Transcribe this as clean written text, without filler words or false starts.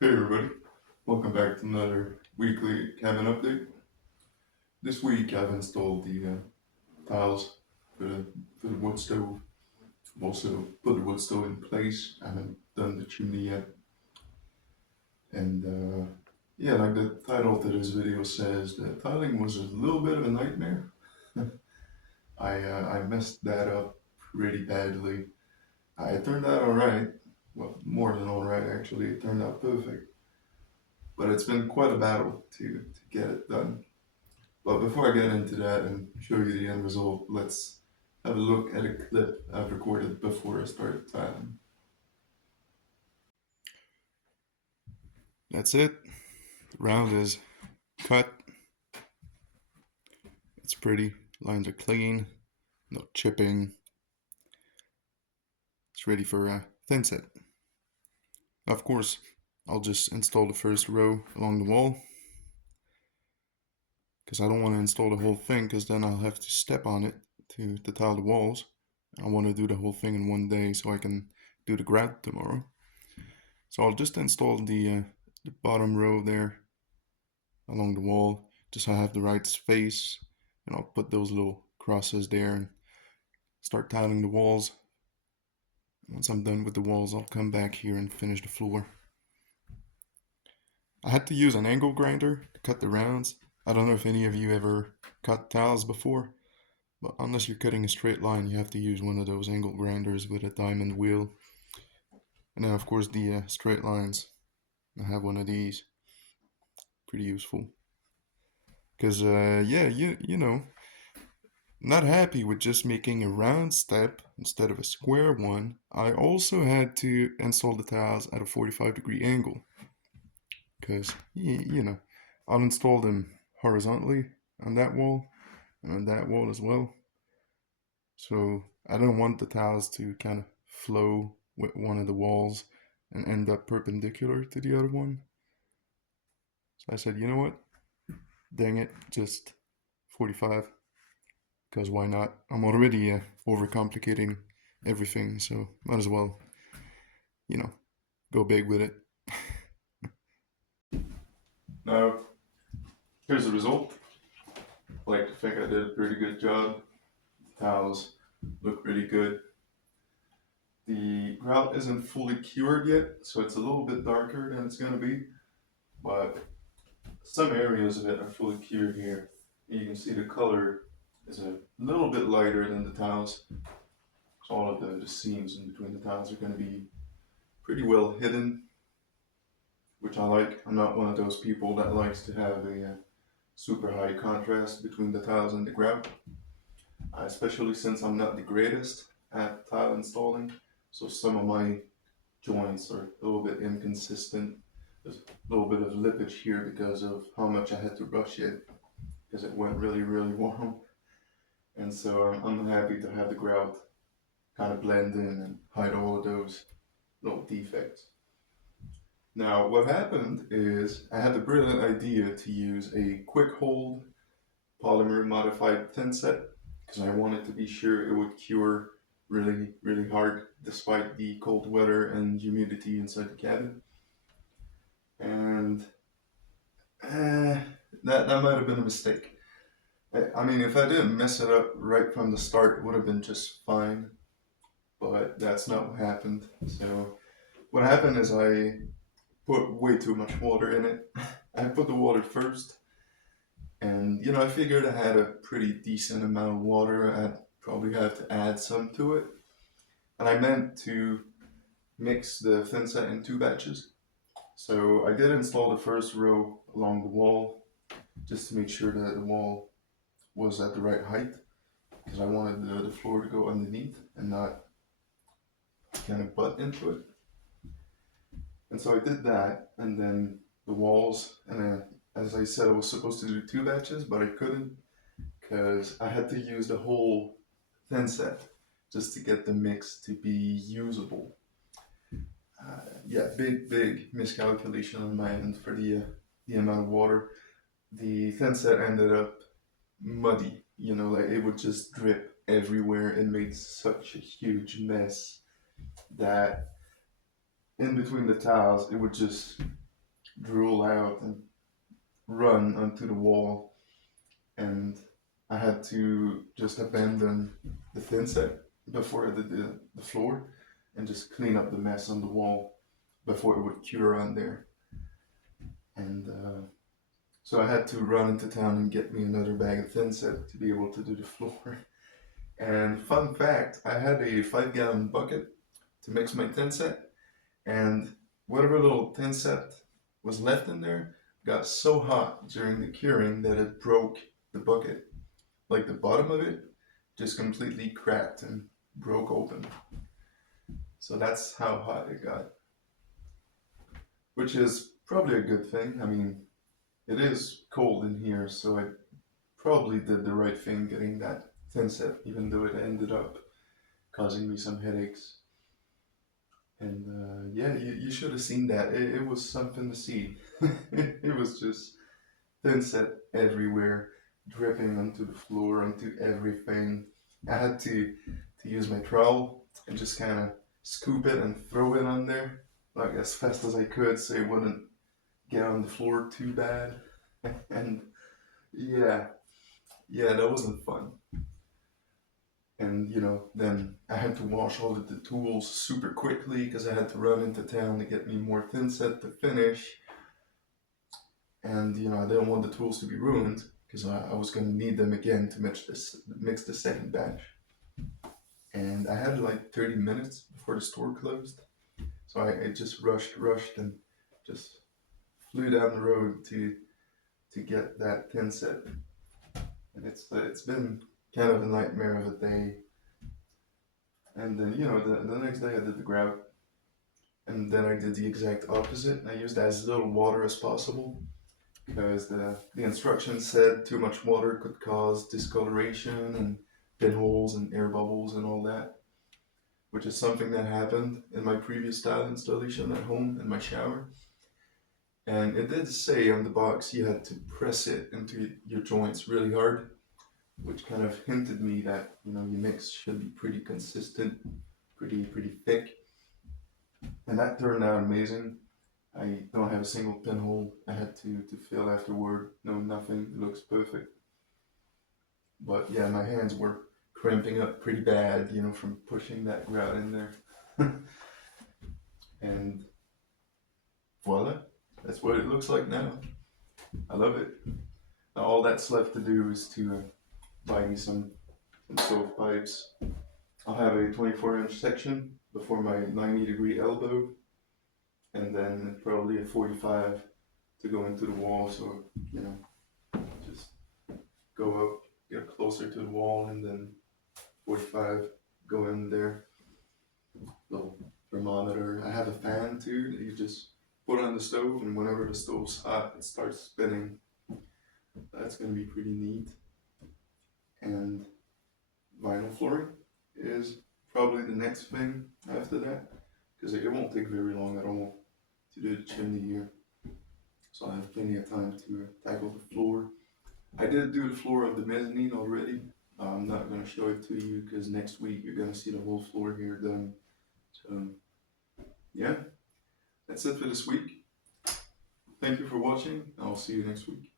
Hey everybody, welcome back to another weekly cabin update. This week I've installed the tiles for the wood stove. I've also put the wood stove in place. I haven't done the chimney yet. And yeah, like the title to this video says, the tiling was a little bit of a nightmare. I messed that up pretty badly. It turned out alright. Well, more than alright actually. It turned out perfect. But it's been quite a battle to get it done. But before I get into that and show you the end result, let's have a look at a clip I've recorded before I started tiling. That's it. The round is cut. It's pretty. Lines are clean. No chipping. It's ready for a thin set. Of course, I'll just install the first row along the wall, because I don't want to install the whole thing, because then I'll have to step on it to tile the walls. I want to do the whole thing in one day so I can do the grout tomorrow. So I'll just install the bottom row there along the wall, just so I have the right space, and I'll put those little crosses there and start tiling the walls. Once I'm done with the walls, I'll come back here and finish the floor. I had to use an angle grinder to cut the rounds. I don't know if any of you ever cut tiles before, but unless you're cutting a straight line, you have to use one of those angle grinders with a diamond wheel. And then of course the straight lines. I have one of these. Pretty useful. Because yeah, you know, not happy with just making a round step instead of a square one, I also had to install the tiles at a 45-degree angle. Because, you know, I'll install them horizontally on that wall and on that wall as well. So I don't want the tiles to kind of flow with one of the walls and end up perpendicular to the other one. So I said, you know what? Dang it, just 45. Because why not? I'm already overcomplicating everything, so might as well, you know, go big with it. Now, here's the result. I like to think I did a pretty good job. The tiles look pretty good. The grout isn't fully cured yet, so it's a little bit darker than it's going to be, but some areas of it are fully cured here. You can see the color is a little bit lighter than the tiles. So all of the seams in between the tiles are going to be pretty well hidden, which I like. I'm not one of those people that likes to have a super high contrast between the tiles and the grout, especially since I'm not the greatest at tile installing. So some of my joints are a little bit inconsistent. There's a little bit of lippage here because of how much I had to brush it, because it went really warm. And so I'm happy to have the grout kind of blend in and hide all of those little defects. Now, what happened is I had the brilliant idea to use a quick hold polymer modified thin set, because I wanted to be sure it would cure really hard despite the cold weather and humidity inside the cabin. And that might have been a mistake. I mean, if I didn't mess it up right from the start, it would have been just fine. But that's not what happened. So what happened is I put way too much water in it. I put the water first, and you know, I figured I had a pretty decent amount of water. I'd probably have to add some to it. And I meant to mix the thin set in two batches. So I did install the first row along the wall just to make sure that the wall was at the right height, because I wanted the floor to go underneath and not kind of butt into it. And so I did that, and then the walls, and then, as I said, I was supposed to do two batches, but I couldn't because I had to use the whole thin set just to get the mix to be usable. Yeah, big miscalculation on my end for the amount of water. The thin set ended up muddy, you know, like it would just drip everywhere and made such a huge mess that in between the tiles, it would just drool out and run onto the wall, and I had to just abandon the thin set before I did the floor and just clean up the mess on the wall before it would cure on there. And so I had to run into town and get me another bag of thin set to be able to do the floor. And fun fact, I had a 5 gallon bucket to mix my thin set, and whatever little thin set was left in there got so hot during the curing that it broke the bucket. Like the bottom of it just completely cracked and broke open. So that's how hot it got, which is probably a good thing. I mean, it is cold in here, so I probably did the right thing getting that thin set, even though it ended up causing me some headaches. And yeah, you should have seen that. It was something to see. It was just thin set everywhere, dripping onto the floor, onto everything. I had to use my trowel and just kind of scoop it and throw it on there, like as fast as I could, so it wouldn't get on the floor too bad. And yeah, yeah, that wasn't fun. And then I had to wash all of the tools super quickly because I had to run into town to get me more thin set to finish. And I didn't want the tools to be ruined because I was going to need them again to mix the second batch. And I had like 30 minutes before the store closed, so I just rushed, and just flew down the road to get that thin set. And it's been kind of a nightmare of a day. And then the next day I did the grout, and then I did the exact opposite. I used as little water as possible because the instructions said too much water could cause discoloration and pinholes and air bubbles and all that, which is something that happened in my previous tile installation at home in my shower. And it did say on the box you had to press it into your joints really hard, which kind of hinted me that your mix should be pretty consistent, pretty thick. And that turned out amazing. I don't have a single pinhole I had to fill afterward. No, nothing. It looks perfect. But yeah, my hands were cramping up pretty bad, from pushing that grout in there. And voila, that's what it looks like now. I love it. Now all that's left to do is to buy me some stove pipes. I'll have a 24-inch section before my 90-degree elbow, and then probably a 45 to go into the wall. So just go up, get closer to the wall, and then 45 go in there. Little thermometer. I have a fan too that you just put on the stove, and whenever the stove's hot, it starts spinning. That's gonna be pretty neat. And vinyl flooring is probably the next thing after that, because it won't take very long at all to do the chimney here. So I have plenty of time to tackle the floor. I did do the floor of the mezzanine already. I'm not going to show it to you because next week you're going to see the whole floor here done. So yeah, that's it for this week. Thank you for watching. I'll see you next week.